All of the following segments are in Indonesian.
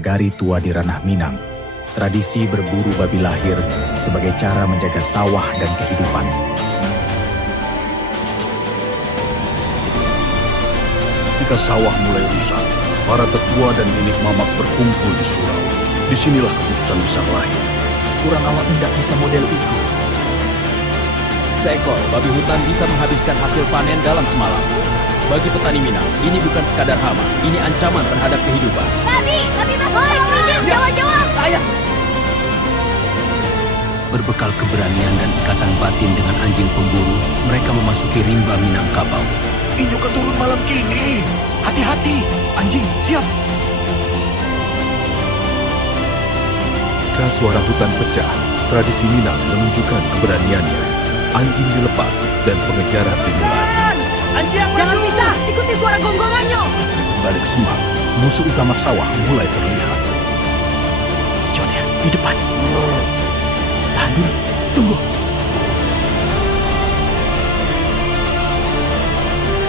nagari tua di ranah Minang, tradisi berburu babi lahir sebagai cara menjaga sawah dan kehidupan. Ketika sawah mulai rusak, para tetua dan nenek mamak berkumpul di surau. Disinilah keputusan besar lahir. Kurang awak tidak bisa model itu. Seekor babi hutan bisa menghabiskan hasil panen dalam semalam. Bagi petani Minang, ini bukan sekadar hama, ini ancaman terhadap kehidupan. Babi masuk sawah! Jawab! Ayah! Berbekal keberanian dan ikatan batin dengan anjing pemburu, mereka memasuki rimba Minangkabau. Inyo keturun malam kini. Hati-hati, anjing siap. Ketika suara hutan pecah, tradisi Minang menunjukkan keberaniannya. Anjing dilepas dan pengejaran dimulai. Jangan bisa! Ikuti suara gonggongannya! Balik semak, musuh utama sawah mulai terlihat. Jonia, di depan. Tahan dulu, tunggu.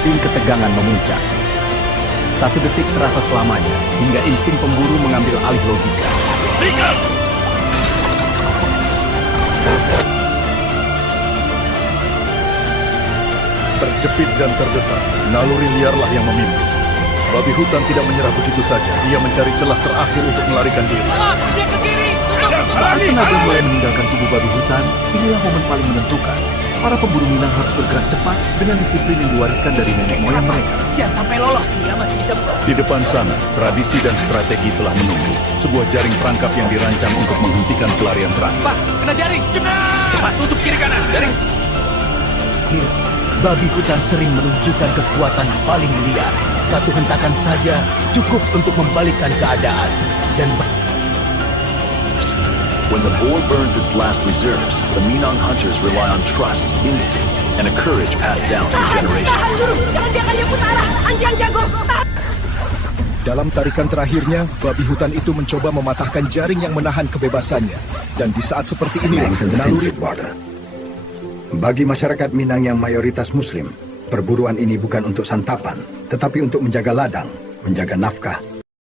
Ketegangan memuncak. 1 detik terasa selamanya, hingga insting pemburu mengambil alih logika. Sikat! Terjepit dan terdesak, naluri liarlah yang memimpin. Babi hutan tidak menyerah begitu saja. Dia mencari celah terakhir untuk melarikan diri. Dia ke kiri! Saat tenaga mulai meninggalkan tubuh babi hutan, inilah momen paling menentukan. Para pemburu Minang harus bergerak cepat dengan disiplin yang diwariskan dari nenek moyang mereka. Jangan sampai lolos, dia masih bisa... Di depan sana, tradisi dan strategi telah menunggu. Sebuah jaring perangkap yang dirancang untuk menghentikan pelarian terakhir. Pak, kena jaring! Cepat tutup kiri kanan, jaring! Babi hutan sering menunjukkan kekuatan paling liar. 1 hentakan saja cukup untuk membalikkan keadaan. Dan when the boar burns its last reserves, the Minang hunters rely on trust, instinct, and a courage passed down through Tahan generations. dulu! Jangan biarkan dia putar arah! Anjing yang jago! Dalam tarikan terakhirnya, babi hutan itu mencoba mematahkan jaring yang menahan kebebasannya. Dan di saat seperti ini, naluri... Bagi masyarakat Minang yang mayoritas Muslim, perburuan ini bukan untuk santapan, tetapi untuk menjaga ladang, menjaga nafkah,